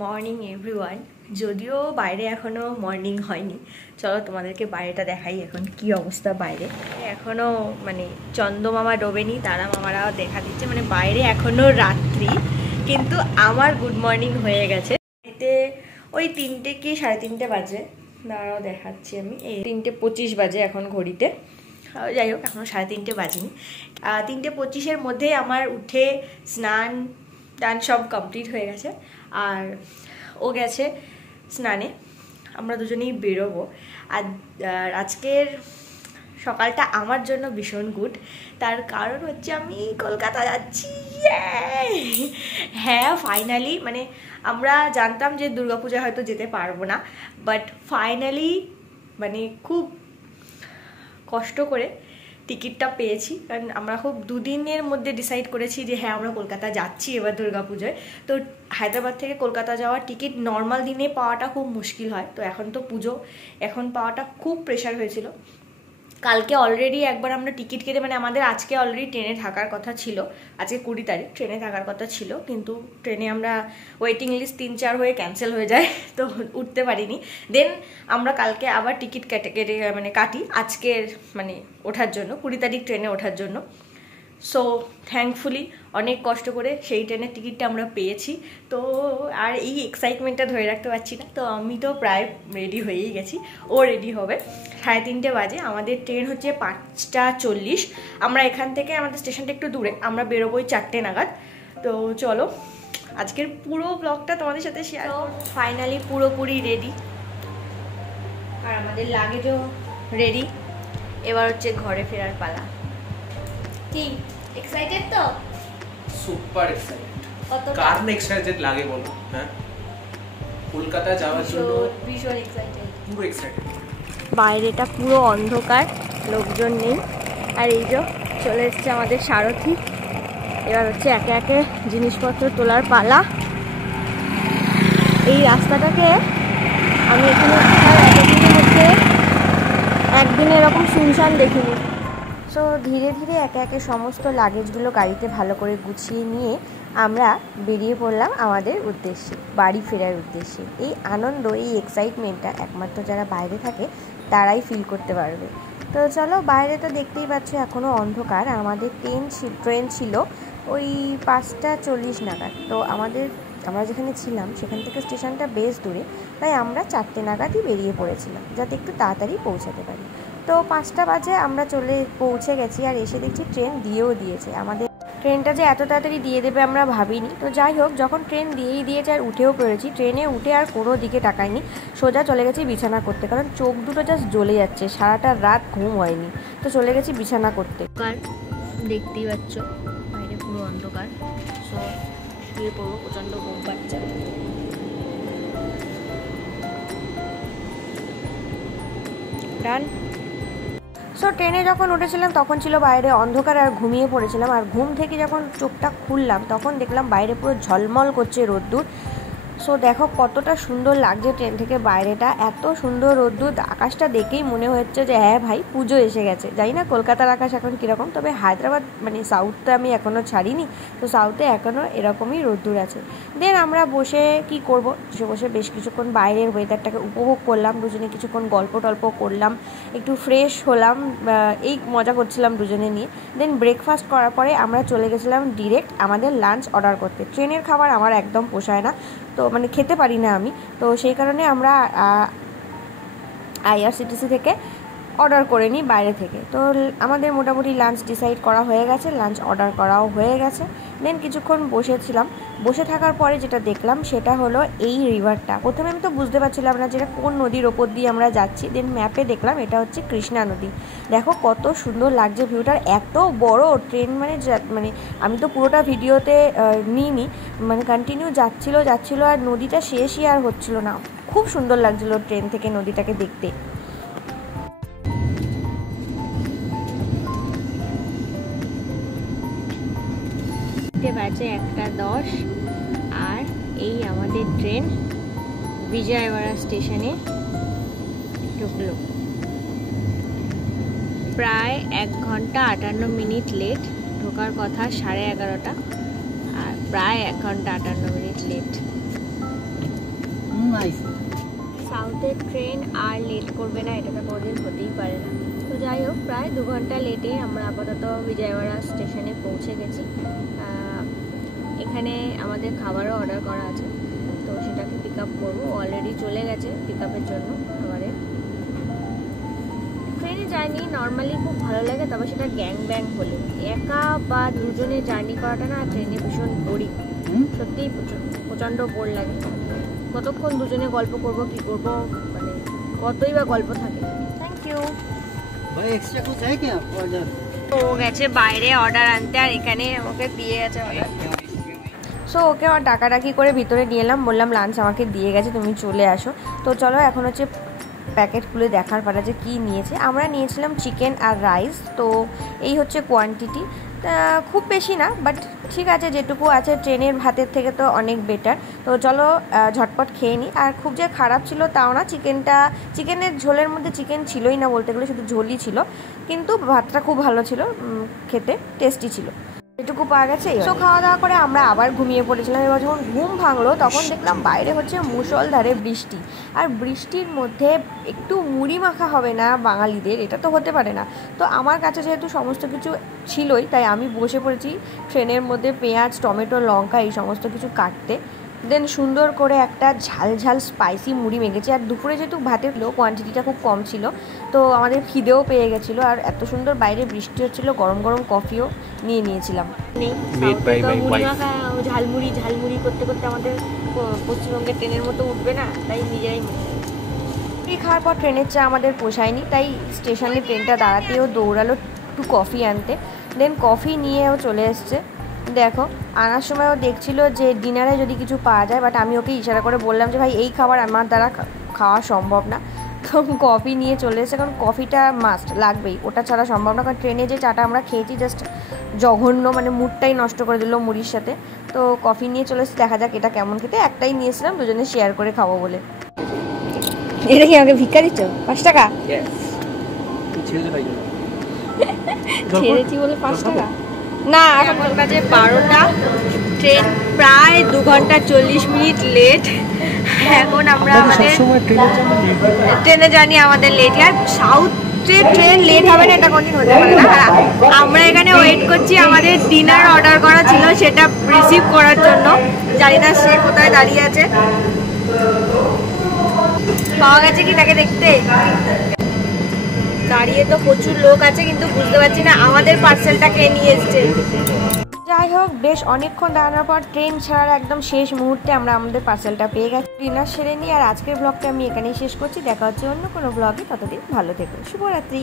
Morning everyone. যদিও বাইরে এখনো মর্নিং হয়নি, চলো তোমাদেরকে বাইরেটা দেখাই এখন কি অবস্থা বাইরে। এখনো মানে চন্দ্রমামা ডোবেনি, তারা মামারা দেখা দিচ্ছে, মানে বাইরে এখনো রাত্রি, কিন্তু আমার গুড মর্নিং হয়ে গেছে। এতে ওই 3টে কি 3:30 বাজে, দাঁড়াও দেখাচ্ছি আমি। এই 3:25 বাজে এখন ঘড়িতে, যাই হোক এখনো 3:30 বাজেনি। 3:25-এর মধ্যেই আমার উঠে স্নান টান সব কমপ্লিট হয়ে গেছে, আর ও গেছে স্নানে, আমরা দুজনেই বেরোবো। আর আজকের সকালটা আমার জন্য ভীষণ গুড, তার কারণ হচ্ছে আমি কলকাতা যাচ্ছি। হ্যাঁ ফাইনালি, মানে আমরা জানতাম যে দুর্গাপূজা হয়তো যেতে পারবো না, বাট ফাইনালি মানে খুব কষ্ট করে টিকিটটা পেয়েছি, কারণ আমরা খুব দুদিনের মধ্যে ডিসাইড করেছি যে হ্যাঁ আমরা কলকাতা যাচ্ছি এবার দুর্গাপুজোয়। তো হায়দ্রাবাদ থেকে কলকাতা যাওয়ার টিকিট নর্মাল দিনে পাওয়াটা খুব মুশকিল হয়, তো এখন তো পুজো, এখন পাওয়াটা খুব প্রেশার হয়েছিল। কালকে অলরেডি একবার আমরা টিকিট কেটে, মানে আমাদের আজকে অলরেডি ট্রেনে থাকার কথা ছিল, আজকে 20 তারিখ ট্রেনে থাকার কথা ছিল, কিন্তু ট্রেনে আমরা ওয়েটিং লিস্ট 3-4 হয়ে ক্যান্সেল হয়ে যায়, তো উঠতে পারিনি। দেন আমরা কালকে আবার টিকিট কেটে মানে কাটি আজকের মানে ওঠার জন্য, 20 তারিখ ট্রেনে ওঠার জন্য। সো থ্যাঙ্কফুলি অনেক কষ্ট করে সেই ট্রেনের টিকিটটা আমরা পেয়েছি। তো আর এই এক্সাইটমেন্টটা ধরে রাখতে পারছি না, তো আমি তো প্রায় রেডি হয়েই গেছি, ও রেডি হবে। 3:30 বাজে, আমাদের ট্রেন হচ্ছে 5:40। আমরা এখান থেকে, আমাদের স্টেশনটা একটু দূরে, আমরা বেরোবোই 4টে নাগাদ। তো চলো আজকের পুরো ব্লগটা তোমাদের সাথে শেয়ার করব। ফাইনালি পুরোপুরি রেডি, আর আমাদের লাগেজও রেডি। এবার হচ্ছে ঘরে ফেরার পালা। কি এক্সাইটেড? তো সুপার এক্সাইটেড। কার না এক্সাইটেড লাগে বলো? হ্যাঁ, কলকাতা যাওয়ার জন্য ভীষণ এক্সাইটেড, পুরো এক্সাইটেড। বাইরেটা পুরো অন্ধকার, লোকজন নেই, আর এই যে চলে এসছে আমাদের সারথি। এবার হচ্ছে একে একে জিনিসপত্র তোলার পালা। এই রাস্তাটাকে আমি এখানে এতদিনের মধ্যে একদিনে এরকম শুনশান দেখিনি। সো ধীরে ধীরে একে একে সমস্ত লাগেজগুলো গাড়িতে ভালো করে গুছিয়ে নিয়ে আমরা বেরিয়ে পড়লাম আমাদের উদ্দেশ্যে, বাড়ি ফেরার উদ্দেশ্যে। এই আনন্দ, এই এক্সাইটমেন্টটা একমাত্র যারা বাইরে থাকে তারাই ফিল করতে পারবে। তো চলো, বাইরে তো দেখতেই পাচ্ছ এখনও অন্ধকার। আমাদের ট্রেন ছিল ওই 5:40 নাগাদ। তো আমরা যেখানে ছিলাম সেখান থেকে স্টেশনটা বেশ দূরে, তাই আমরা 4টে নাগাদই বেরিয়ে পড়েছিলাম যাতে একটু তাড়াতাড়ি পৌঁছাতে পারি। তো 5টা বাজে আমরা পৌঁছে গেছি, আর এসে দেখছি ট্রেন দিয়েও দিয়েছে। আমাদের ট্রেনটা যে এত তাড়াতাড়ি দিয়ে দেবে আমরা ভাবিনি। তো যাই হোক, যখন ট্রেন দিয়েই দিয়েছে আর উঠেও পড়েছি, ট্রেনে উঠে আর কোনো দিকে তাকাইনি, সোজা চলে গেছি বিছানা করতে, কারণ চোখ দুটো জাস্ট জ্বলে যাচ্ছে, সারাটা রাত ঘুম হয়নি। তো চলে গেছি বিছানা করতে। দেখতেই পাচ্ছ বাইরে পুরো অন্ধকার, সো শুয়ে পড়বো, প্রচণ্ড ঘুম পাচ্ছে। ডান। সো ট্রেনে যখন উঠেছিলাম তখন ছিল বাইরে অন্ধকার, আর ঘুমিয়ে পড়েছিলাম। আর ঘুম থেকে যখন চোখটা খুললাম তখন দেখলাম বাইরে পুরো ঝলমল করছে রোদ্দুর। সো দেখো কতটা সুন্দর লাগছে ট্রেন থেকে বাইরেটা, এত সুন্দর রোদ্দুর, আকাশটা দেখেই মনে হচ্ছে যে হ্যাঁ ভাই পুজো এসে গেছে। জানি না কলকাতার আকাশ এখন কীরকম, তবে হায়দ্রাবাদ মানে সাউথটা আমি এখনও ছাড়িনি, তো সাউথে এখনও এরকমই রোদ্দুর আছে। দেন আমরা বসে কি করব, বসে বেশ কিছুক্ষণ বাইরের ওয়েদারটাকে উপভোগ করলাম, দুজনে কিছুক্ষণ গল্প টল্প করলাম, একটু ফ্রেশ হলাম, এই মজা করছিলাম দুজনে নিয়ে। দেন ব্রেকফাস্ট করার পরে আমরা চলে গেছিলাম ডিরেক্ট আমাদের লাঞ্চ অর্ডার করতে। ট্রেনের খাবার আমার একদম পোষায় না, তো মানে খেতে পারি না আমি, তো সেই কারণে আমরা IRCTC থেকে অর্ডার করে নিই বাইরে থেকে। তো আমাদের মোটামুটি লাঞ্চ ডিসাইড করা হয়ে গেছে, লাঞ্চ অর্ডার করাও হয়ে গেছে। দেন কিছুক্ষণ বসেছিলাম, বসে থাকার পরে যেটা দেখলাম সেটা হলো এই রিভারটা। প্রথমে আমি তো বুঝতে পারছিলাম না যেটা কোন নদীর ওপর দিয়ে আমরা যাচ্ছি। দেন ম্যাপে দেখলাম এটা হচ্ছে কৃষ্ণা নদী। দেখো কত সুন্দর লাগছে ভিউটার, এত বড় ট্রেন, মানে আমি তো পুরোটা ভিডিওতে নিইনি, মানে কন্টিনিউ যাচ্ছিল আর নদীটা শেষই আর হচ্ছিল না। খুব সুন্দর লাগছিল ট্রেন থেকে নদীটাকে দেখতে। বাজে 1:10, আর এই আমাদের ট্রেন বিজয়ওয়াড়া স্টেশনে ঢুকলো। প্রায় 1 ঘন্টা 58 মিনিট লেট, ঢোকার কথা 11:30, আর প্রায় 1 ঘন্টা 58 মিনিট লেট। সাউথের ট্রেন আর লেট করবে না, এটা তো কোনোদিন হতেই পারে না। তো যাই হোক, প্রায় 2 ঘন্টা লেটে আমরা আপাতত বিজয়ওয়াড়া স্টেশনে পৌঁছে গেছি। এখানে আমাদের খাবারও অর্ডার করা আছে, তো সেটাকে পিক আপ করবো। অলরেডি চলে গেছে পিক আপের জন্য খাবারের। ট্রেনে জার্নি নর্মালি খুব ভালো লাগে, তবে সেটা গ্যাং ব্যাং হলে। একা বা দুজনে জার্নি করাটা না ট্রেনে ভীষণ বোরিং, সত্যিই প্রচণ্ড বোর লাগে। কতক্ষণ দুজনে গল্প করব, কি করব, মানে কতই বা গল্প থাকে। থ্যাংক ইউ ভাই। এক্সট্রা कुछ है क्या ऑर्डर? ও গেছে বাইরে অর্ডার আনতে, আর এখানে আমাকে দিয়ে গেছে অর্ডার। সো ওকে আমার ডাকাডাকি করে ভিতরে নিয়ে এলাম, বললাম লাঞ্চ আমাকে দিয়ে গেছে, তুমি চলে আসো। তো চলো এখন হচ্ছে প্যাকেট খুলে দেখার পারা যে কী নিয়েছে। আমরা নিয়েছিলাম চিকেন আর রাইস, তো এই হচ্ছে কোয়ান্টিটি। খুব বেশি না, বাট ঠিক আছে, যেটুকু আছে ট্রেনের ভাতের থেকে তো অনেক বেটার। তো চলো ঝটপট খেয়ে নিই। আর খুব যে খারাপ ছিল তাও না, চিকেনের ঝোলের মধ্যে চিকেন ছিলই না বলতে গেলে, শুধু ঝোলই ছিল, কিন্তু ভাতটা খুব ভালো ছিল, খেতে টেস্টি ছিল। এটুকু পাওয়া গেছে। তো খাওয়া দাওয়া করে আমরা আবার ঘুমিয়ে পড়েছিলাম। এবার যখন ঘুম ভাঙলো তখন দেখলাম বাইরে হচ্ছে মুষলধারে বৃষ্টি, আর বৃষ্টির মধ্যে একটু মুড়ি মাখা হবে না বাঙালিদের, এটা তো হতে পারে না। তো আমার কাছে যেহেতু সমস্ত কিছু ছিলই, তাই আমি বসে পড়েছি ট্রেনের মধ্যে পেঁয়াজ, টমেটো, লঙ্কা এই সমস্ত কিছু কাটতে। দেন সুন্দর করে একটা ঝাল ঝাল স্পাইসি মুড়ি মেখেছি। আর দুপুরে যেহেতু ভাতের কোয়ান্টিটিটা খুব কম ছিল, তো আমাদের খিদেও পেয়ে গেছিলো। আর এত সুন্দর বাইরে বৃষ্টি হচ্ছিলো, গরম গরম কফিও নিয়ে নিয়েছিলাম। ঝালমুড়ি করতে করতে আমাদের পশ্চিমবঙ্গের ট্রেনের মতো উঠবে না, তাই নিজেরাই খাওয়ার পর ট্রেনের চা আমাদের পোষায়নি, তাই স্টেশনে ট্রেনটা দাঁড়াতেও দৌড়ালো একটু কফি আনতে। দেন কফি নিয়েও চলে এসছে। দেখো আনার সময়ও দেখছিল যে ডিনারে যদি কিছু পাওয়া যায়, বাট আমি ওকে ইশারা করে বললাম যে ভাই এই খাবার আমার দ্বারা খাওয়া সম্ভব না। তো কফি নিয়ে চলে এসেছে, কারণ কফিটা মাস্ট লাগবেই, ওটা ছাড়া সম্ভব না। কারণ ট্রেনে যে চাটা আমরা খেয়েছি জাস্ট জঘন্য, মানে মুডটাই নষ্ট করে দিল মুড়ির সাথে। তো কফি নিয়ে চলে এসেছে, দেখা যাক এটা কেমন খেতে। একটাই নিয়েছিলাম দুজনে শেয়ার করে খাবো বলে। এটা কি আমাকে ভিক্ষা দিচ্ছ? 5 টাকা ছেড়েছি বলে 5 টাকা না। এখন বাজে 12টা, ট্রেন প্রায় 2 ঘন্টা 40 মিনিট লেট। এখন আমরা আমাদের ট্রেনে জানি আমাদের লেট। আর সাউথে ট্রেন লেট হবে না এটা কোনদিন হতে পারে না। আমরা এখানে ওয়েট করছি, আমাদের ডিনার অর্ডার করা ছিল সেটা রিসিভ করার জন্য। জানি না সে কোথায় দাঁড়িয়ে আছে, পাওয়া গেছে কি তাকে দেখতে। দাঁড়িয়ে তো প্রচুর লোক আছে, কিন্তু বুঝতে পারছি না আমাদের পার্সেলটা কে নিয়ে এসছে। যাই হোক, বেশ অনেকক্ষণ দাঁড়ানোর পর ট্রেন ছাড়ার একদম শেষ মুহূর্তে আমরা আমাদের পার্সেলটা পেয়ে গেছি। ডিনার সেরে নিই। আর আজকের ব্লগটা আমি এখানেই শেষ করছি। দেখা হচ্ছে অন্য কোনো ব্লগে, ততদিন ভালো থেকো, শুভরাত্রি।